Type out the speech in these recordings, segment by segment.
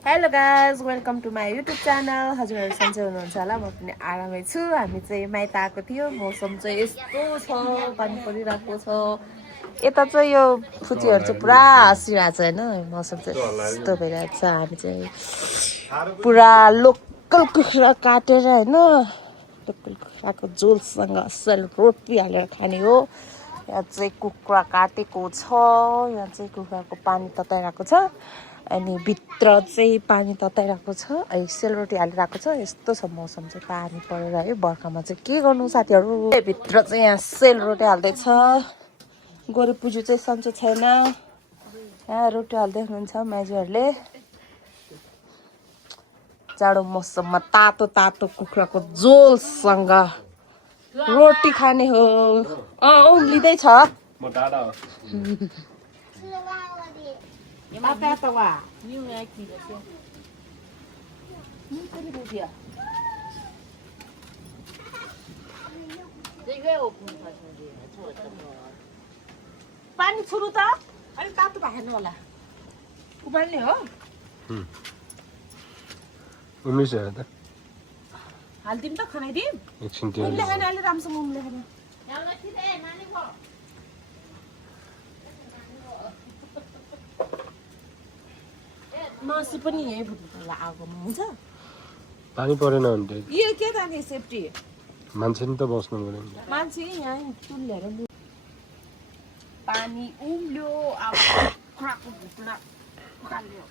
Hello guys welcome to my YouTube channel. हजुरहरू सन्चै हुनुहुन्छ होला, म पनि आरामै छु। हामी चाहिँ माइत आएको थियो। मौसम चाहिँ यस्तो छ, पानी परिरहेको छ। यता चाहिँ यो फुचीहरू चाहिँ पुरा हाँसिरहेको छ होइन, मौसम चाहिँ यस्तो भइरहेको छ। हामी चाहिँ पुरा लोकल कुखुरा काटेर होइन, लोकल कुखुराको झोलसँग असल रोटी हालेर खाने हो। यहाँ चाहिँ कुखुरा काटेको छ, यहाँ चाहिँ कुखुराको पानी तताइरहेको छ, अनि भित्र चाहिँ पानी तताइरहेको छ, सेलरोटी हालिरहेको छ। यस्तो छ मौसम चाहिँ, पानी परेर है। बर्खामा चाहिँ के गर्नु साथीहरू, भित्र चाहिँ यहाँ सेलरोटी हाल्दैछ। गोरे पुजु चाहिँ सन्चो छैन, यहाँ रोटी हाल्दै हुनुहुन्छ माइजूहरूले। जाडो मौसममा तातो तातो कुखुराको झोलसँग रोटी खाने हो। उम्लिँदैछ। पानी छुरु त अलिक तातो भएन होला, उबाल्ने हो। उम्लिन्छ त, हालिदिउँ त, खनाइदिउँ। एकछिन उम्ले खाने अहिले राम्रोसँग उम्ले खाने। मासु पनि यहीँ भुट्नु पर्ला आगोमा, हुन्छ? पानी परेन भने यो के त नि सेफ्टी, मान्छे नि त बस्नु पर्यो नि। मान्छे यहाँ तुल्याएर पानी उम्ल्यो। अब कुखुराको भुट्ला उकाल्यो।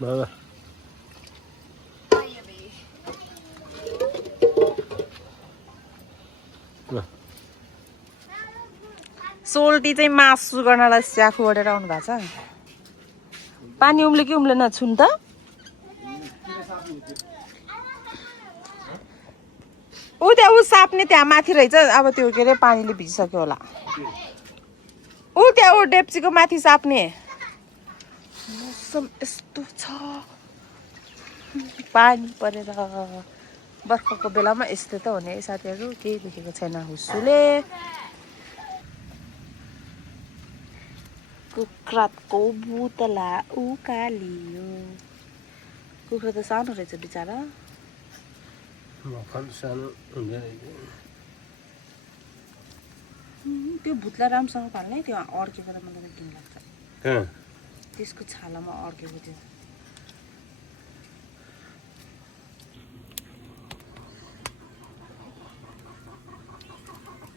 बाबा सोल्टी चाहिँ मासु गर्नलाई स्याफु ओढेर आउनु भएको छ। पानी उम्ल्यो कि उम्लेन छुन त। ऊ त्यहाँ ऊ साप्ने त्यहाँ माथि रहेछ। अब त्यो के अरे पानीले भिजिसक्यो होला। ऊ त्यहाँ ऊ डेप्चीको माथि साप्ने। मौसम यस्तो छ, पानी परेर बर्खाको बेलामा यस्तो त हुने साथीहरू। केही देखेको छैन हुस्सुले। कुखुराको बुतला उकालियो। कुखुरा त सानो रहेछ बिचरा। भर्खर सानो हुन्छ। त्यो भुत्ला राम्रोसँग पाल्ने, त्यो अड्केको त मलाई घिन लाग्छ। त्यसको छालामा अड्केको थियो।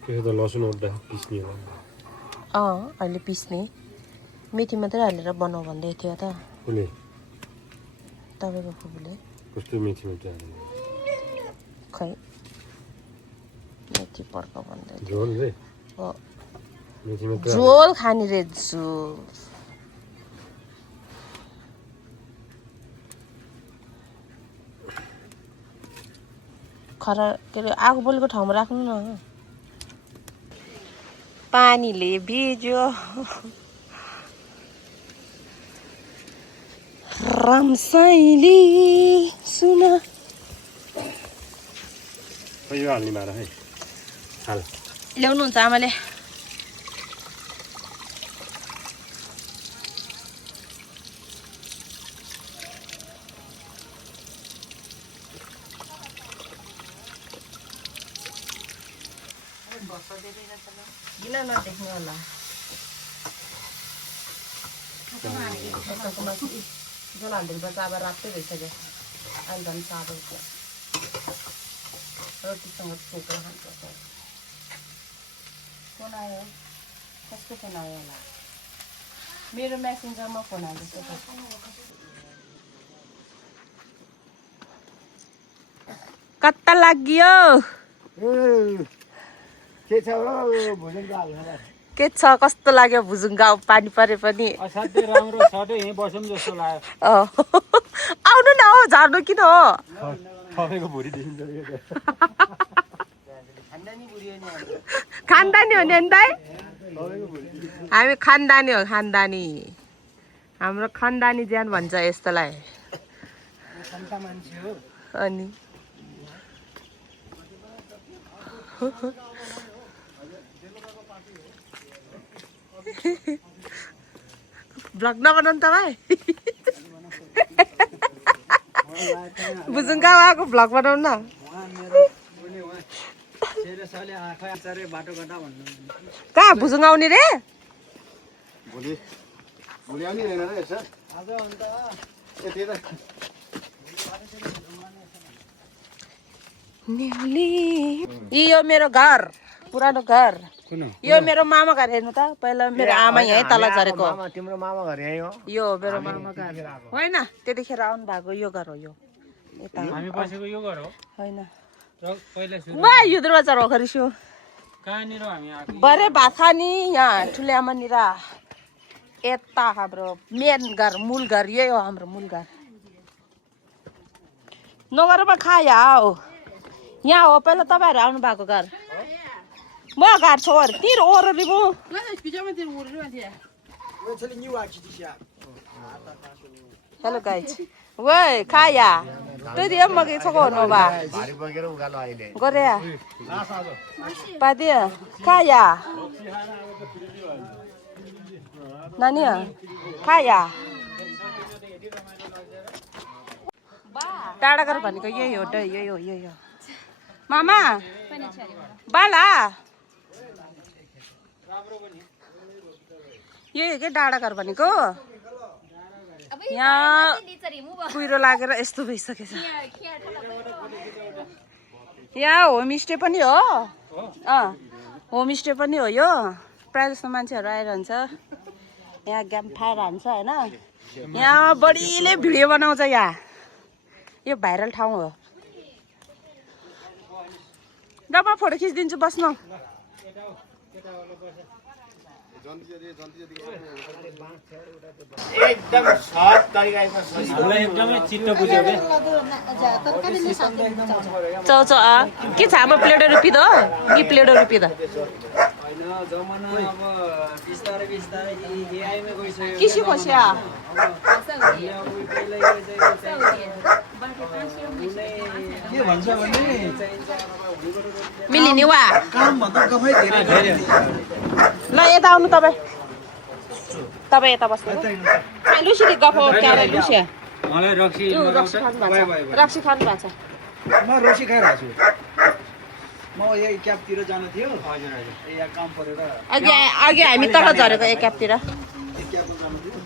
त्यो त लसुन अद्दा पिस्ने हो। अहिले पिस्ने मेथी मात्रै हालेर बनाऊ भन्दै थियो त कुनै तपाईँको फुपूले। कस्तो मेथी मात्रै हाल्ने? खै मेथी पर्क भन्दै थियो। झोल रे, मेथी मात्रै झोल खाने रे, झोल। खरा के अरे आगो बलेको ठाउँमा राख्नु न। पानीले भिज्यो। रामसाइली सुन। यो हाल्ने मार है, हाल। ल्याउनुहुन्छ आमाले? किन नदेख्नु होला। जल हालिदिनुपर्छ। अब रातै भइसक्यो, अहिले झन् साह्रो छ। रोटीसँग छोपेर खानुपर्छ। फोन आयो, कसको फोन आयो होला? मेरो मेसेन्जरमा फोन आउँदैछ। कता लाग्यो? के छ, कस्तो लाग्यो भुजुङ्गा? पानी परे पनि असाध्यै राम्रो छ त, यहीँ बसौँ जस्तो लाग्यो। आउनु न हो, झार्नु किन हो? तपाईँको भुँडी देखिन्छ। खानदानी हो नि दाइ, हामी खानदानी हो, खानदानी। हाम्रो खानदानी ज्यान भन्छ यस्तोलाई। अनि भ्लग नबनाउनु तपाईँ बुझुङ कहाँ आएको भ्लग बनाउनु न कहाँ भुजुङ आउने रे यो मेरो घर पुरानो घर यो मेरो मामा घर हेर्नु त पहिला मेरो आमा यहीँ तल झरेको तिम्रो मामा घर यही हो यो मेरो मामा घर होइन त्यतिखेर आउनु भएको यो घर हो यो यता हामी बसेको यो घर हो होइन पहिला म यो दरबाजा रोखरी छु कहाँनिर हामी आएको भरे भात खानी यहाँ ठुले आमानिर यता हाम्रो मेन घर मूल घर यही हो हाम्रो मूल घर नगरमा खाया हो यहाँ हो पहिला तपाईँहरू आउनु भएको घर म घर छोर तिर ओरली मु हेलो गाइज वै खाया त्यही दिए मगे छोको नो बा भारी बगेर उकालो अहिले गरे पादिया खाया नानी खाया टाढा घर भनेको यही हो यही हो यही हो मामा बाला यही हो के डाँडा घर भनेको यहाँ कुहिरो लागेर यस्तो भइसकेछ यहाँ होमस्टे पनि हो होमस्टे पनि हो यो प्रायः जस्तो मान्छेहरू आइरहन्छ यहाँ क्याम्प फायर हान्छ होइन यहाँ बढीले भिडियो बनाउँछ यहाँ यो भाइरल ठाउँ हो ल म फोटो खिचिदिन्छु बस्नु एकदम सहज तरिकामा हामीलाई एकदमै चित्त बुझ्यो के चौचौ के छ हाम्रो प्लेटो रुपी त कि प्लेटो रुपी त किसी खोस्या मिलिने वा ल यता आउनु तपाईँ यता बस्नु लुसीले गफ क्यारे लुसिया मलाई रक्सी रक्सी खानु भएको छ म रोसी खाइरहेको छु म यही क्याबतिर जानु थियो हजुर हजुर यहाँ काम परेर अघि हामी तल झरेको एक क्याबतिर क्याबमा जानु थियो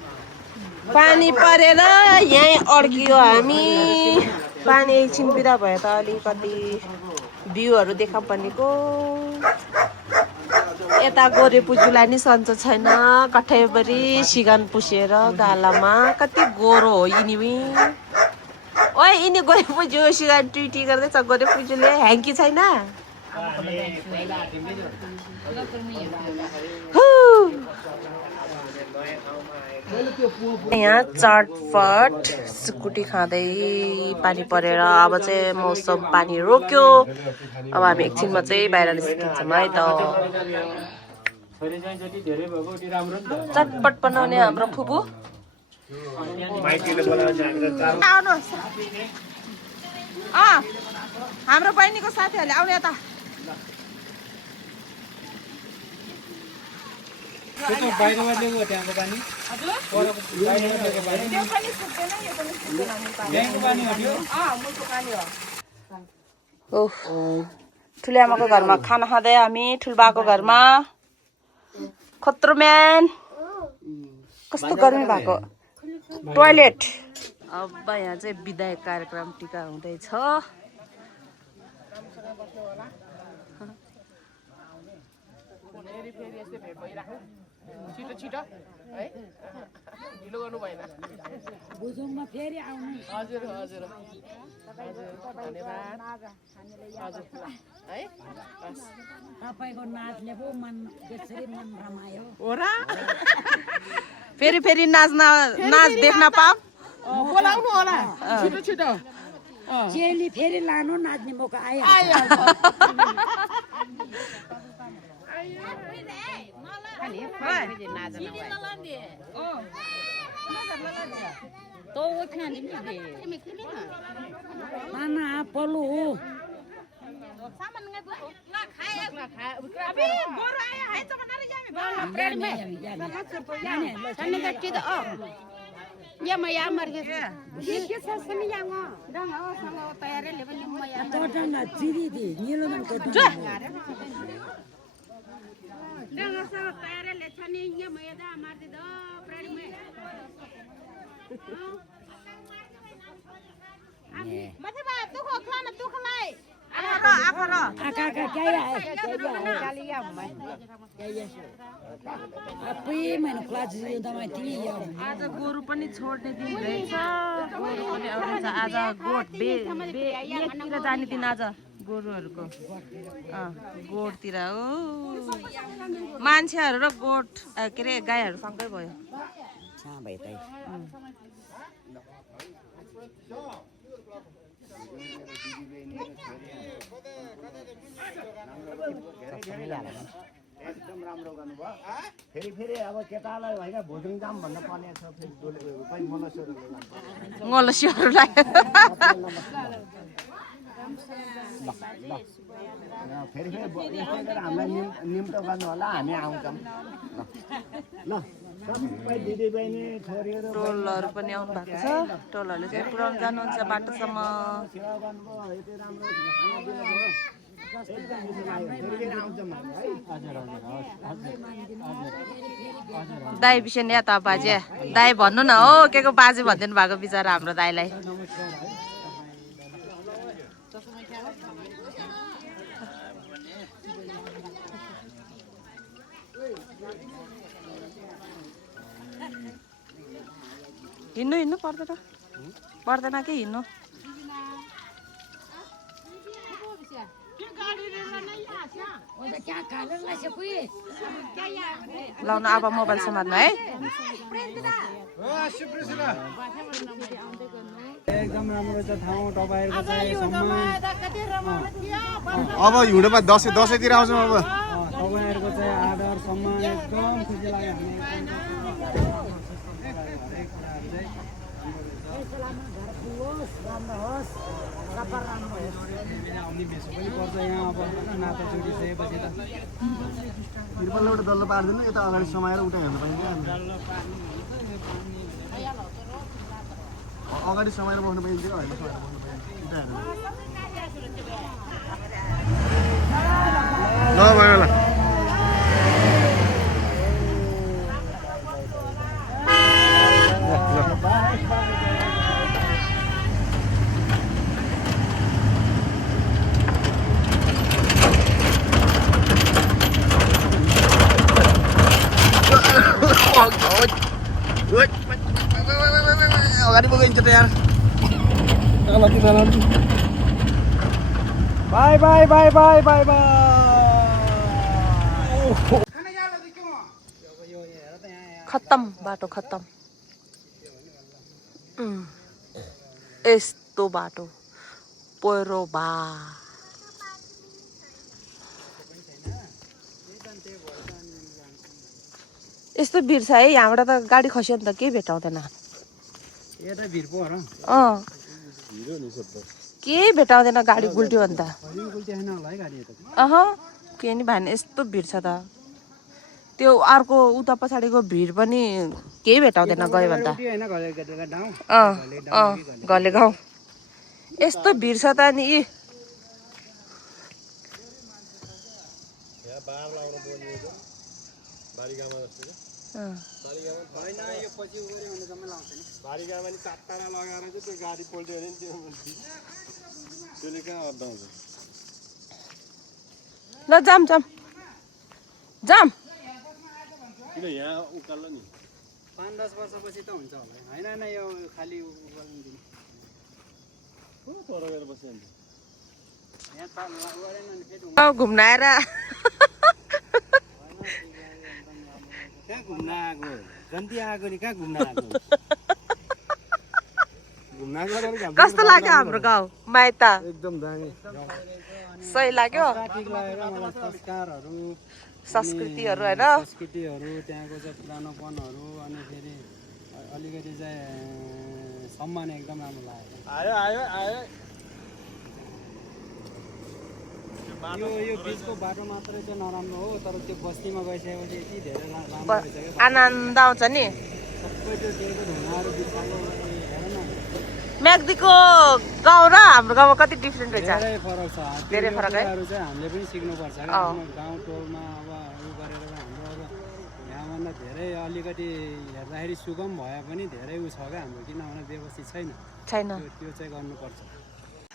पानी परेर यहीँ अड्कियो हामी पानी एकछिन बिदा भयो त अलिकति भ्यूहरू देखा पर्नेको यता गोरे पुजुलाई नि सन्चो छैन कठैबरी सिगान पुसेर गालामा कति गोरो हो यिनी ओए यिनी गोरे पुजु सिगान ट्विटी गर्दैछ गोरे पुजुले ह्याङ्की छैन यहाँ चटपट सुकुटी खाँदै पानी परेर अब चाहिँ मौसम पानी रोक्यो अब हामी एकछिनमा चाहिँ बाहिर निस्किन्छौँ है त चटपट बनाउने हाम्रो फुपू आउनुहोस् हाम्रो बहिनीको साथीहरूले आउने यता ठुले आमाको घरमा खाना खाँदै हामी ठुलबाको घरमा खत्रो म्यान कस्तो गर्मी भएको टोयलेट अब यहाँ चाहिँ विदायक कार्यक्रम टिका हुँदैछ छिटो छिटो है ढिलो गर्नु भएन बुझौँमा फेरि आउनु हजुर हजुर धन्यवाद हजुर है तपाईँको नाचले पो मन त्यसरी मन रमायो हो र फेरि फेरि नाच देख्न पाऊ बोलाउनु होला छिटो छिटो चेली फेरि लानु नाच्ने मौका आयो कटनलाई चिरिदिए निलोमा कटन आका आज गोरु पनि छोड्ने दिन रहेछ गोरु पनि आउँछ आज गोठ बेतिर जाने दिन आज गोरुहरूको गोठतिर हो मान्छेहरू र गोठ के अरे गाईहरू सँगै भयो एकदम राम्रो गर्नुभयो फेरि अब केटालाई होइन भोजन जाम भन्न पर्ने छ फेरि डोले मलसीहरूलाई फेरि हामीलाई निम्तो गर्नु होला हामी आउँछौँ ल सबै दिदीबहिनी छोरीहरू टोलहरू पनि आउनु भएको छ टोलहरूले चाहिँ पुऱ्याउनु जानुहुन्छ बाटोसम्म सेवा गर्नुभयो यति राम्रो खाना दिनुभयो एकदम फेरि आउँछौँ है दाई विषय या त बाजे दाई भन्नु न हो के को बाजे भनिदिनु भएको बिचरा हाम्रो दाईलाई हिँड्नु पर्दैन कि हिँड्नु लाउनु अब मोबाइल समात्नु है एकदम राम्रो छ ठाउँ तपाईँहरूको चाहिँ सम्मान अब हिउँदोमा दसैँतिर आउँछौँ अब तपाईँहरूको चाहिँ आदर सम्मान एकदम खुसी लाग्यो आउने भेषो पनि पर्छ यहाँ अब नाता जोडिसकेपछि त त्रिपलले एउटा डल्लो पारिदिनु यता अगाडि समाएर उता हेर्नु पाइन्छ अगाडि समाएर बस्नु पाइन्छ होइन समाएर बस्नु पाइन्छ उता हेर्नु ल भयो ल अगाडि पुगिन्छ त यार by by by by by by खत्तम बाटो खत्तम यस्तो बाटो पहिरो भा यस्तो भिड छ है यहाँबाट त गाडी खस्यो नि त केही भेटाउँदैन यता भिड पो र केही भेटाउँदैन गाडी गुल्ट्यो भने त गुल्टी छैन होला है गाडी यता केही नि भएन यस्तो भिड छ त त्यो अर्को उता पछाडिको भिड पनि केही भेटाउँदैन गयो भने त घले गाउँ यस्तो भिड छ त नि ल जाम जाम जाम किन यहाँ उकालो नि 5-10 वर्षपछि त हुन्छ होला हैन यो खाली उकाल्नु दिनु तोरा गएर बस्यो नि यहाँ त गरेन नि फेरि घुम्न आएर कहाँ घुम्न आएको गन्ती आएको नि कहाँ घुम्न आएको घुम्न गएर कस्तो लाग्यो हाम्रो गाउँ माइत एकदम दामी सही लाग्यो ठिक लागेर मलाई संस्कारहरू संस्कृतिहरू हैन संस्कृतिहरू त्यहाँको चाहिँ पुरानोपनहरू अनि फेरि अलिकति चाहिँ सम्मान एकदम राम्रो लाग्यो आयो आयो आयो यो बिचको बाटो मात्रै चाहिँ नराम्रो हो तर त्यो बस्तीमा गइसकेपछि यति धेरै राम्रो भइसक्यो आनन्द आउँछ नि सबै त्यो तेलको ढुङ्गाहरू बिर्साएको हेर न म्याग्दीको गाउँ र हाम्रो गाउँमा कति डिफ्रेन्ट रहेछ धेरै फरक छ धेरै फरक है कुराहरू चाहिँ हामीले पनि सिक्नुपर्छ क्या गाउँ टोलमा अब उ गरेर हाम्रो अब यहाँभन्दा धेरै अलिकति हेर्दाखेरि सुगम भए पनि धेरै उ छ क्या हाम्रो किनभने व्यवस्थित छैन त्यो चाहिँ गर्नुपर्छ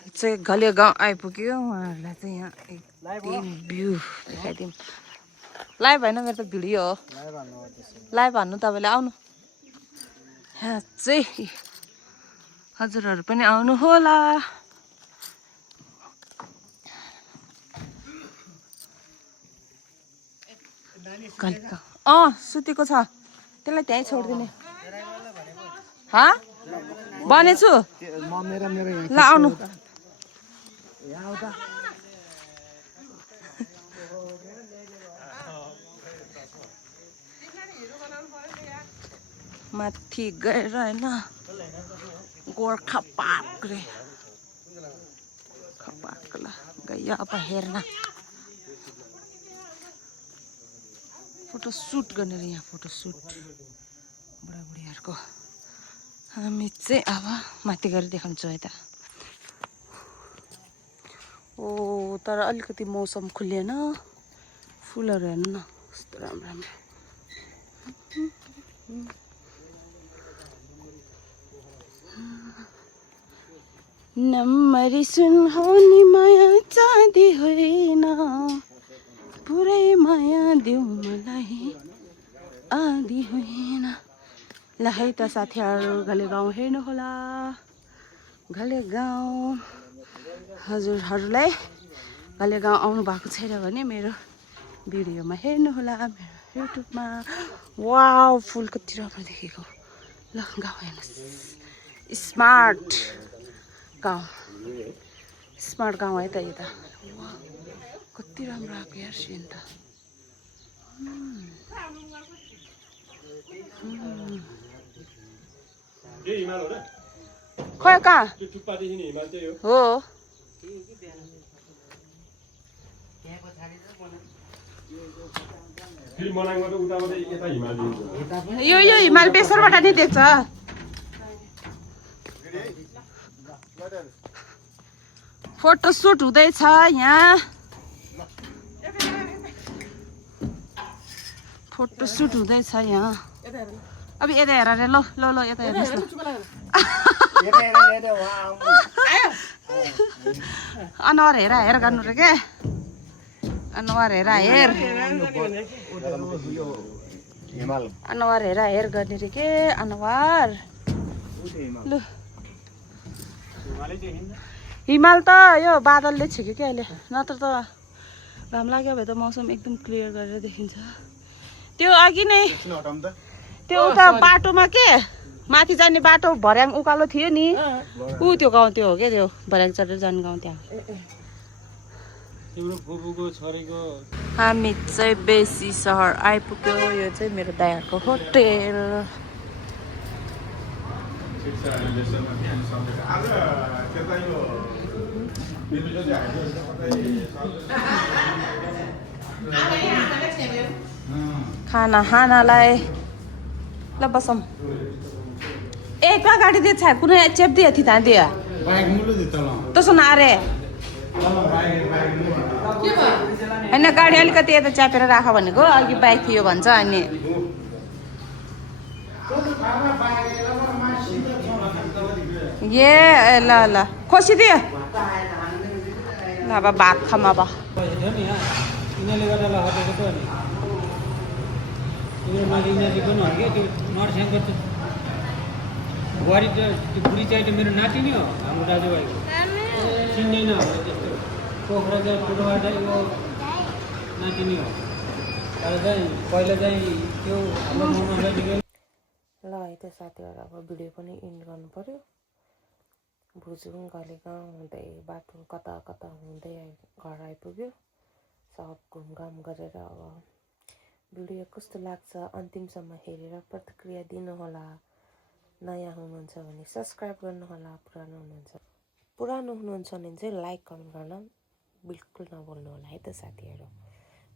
चाहिँ घले गाउँ आइपुग्यो उहाँहरूलाई चाहिँ यहाँ एकदम भ्यू देखाइदिउँ लाइभ होइन मेरो त भिडियो हो लाइभ हान्नु तपाईँले आउनु यहाँ चाहिँ हजुरहरू पनि आउनु होला सुतेको छ त्यसलाई त्यहीँ छोडिदिने बनेछु ल आउनु माथि गएर होइन गोर्खा पार्क रे पार्कला गयो अब हेर्न फोटो सुट गर्ने रे यहाँ फोटो सुट बुढाबुढीहरूको हामी चाहिँ अब माथि गएर देखाउँछौँ यता ओ तर अलिकति मौसम खुलेन फुलहरू हेर्नु न कस्तो राम्रो राम्रो नम्बरी सुन हो नि माया चाँदी होइन पुरै माया देऊ मलाई आदि होइन ल है त साथीहरू घले गाउँ हेर्नु होला घले गाउँ हजुरहरूलाई घले गाउँ आउनु भएको छैन भने मेरो भिडियोमा हेर्नु होला मेरो युट्युबमा वाउ फुल कति राम्रो देखेको ल गाउँ हेर्नुहोस् स्मार्ट गाउँ है त यो त कति राम्रो आएको यार सिन त खै कहाँ हो यो हिमाल बेसरबाट नि देख्छ फोटो सुट हुँदैछ यहाँ फोटो सुट हुँदैछ यहाँ अब यता हेर रे ल यता हेर्नुहोस् अनुहार हेर गर्नु रे के अनुहार हेर गर्ने रे के अनुहार लु हिमाल त यो बादलले छिक्यो क्या अहिले नत्र त घाम लाग्यो भए त मौसम एकदम क्लियर गरेर देखिन्छ त्यो अघि नै त्यो उता बाटोमा के माथि जाने बाटो भर्याङ उकालो थियो नि त्यो गाउँ त्यो हो क्या त्यो भर्याङ चढेर जाने गाउँ त्यहाँ हामी चाहिँ बेसी सहर आइपुग्यो यो चाहिँ मेरो दायाको होटेल खाना खानालाई ल बसौँ ए कहाँ गाडी दिएछ कुनै चेप दिए थी ता दिया त सुन अरे होइन गाडी अलिकति यता च्यापेर राख भनेको अघि बाइक थियो भन्छ अनि ए ल खोसिदियो ल अब भात खाऊँ अब बुहारी त्यो बुढी चाहिँ त मेरो नाति नै हो हाम्रो दाजुभाइको चिन्दैन होला त्यस्तो पोखरा चाहिँ फुटबल चाहिँ यो नाति नै हो तर चाहिँ पहिला चाहिँ त्यो हाम्रो मम्मा ल है त साथीहरू अब भिडियो पनि इन्ड गर्नु पर्यो भुजुङ घलेगाउँ हुँदै बाटो कता कता हुँदै घर आइपुग्यो सब घुमघाम गरेर अब भिडियो कस्तो लाग्छ अन्तिमसम्म हेरेर प्रतिक्रिया दिनुहोला नयाँ हुनुहुन्छ भने सब्सक्राइब गर्नुहोला पुरानो हुनुहुन्छ भने चाहिँ लाइक कमेन्ट गर्न बिल्कुल नभुल्नु होला है त साथीहरू।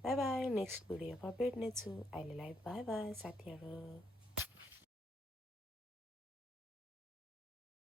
बाई बाई, नेक्स्ट भिडियोमा भेट्नेछु। अहिलेलाई बाई बाई साथीहरू।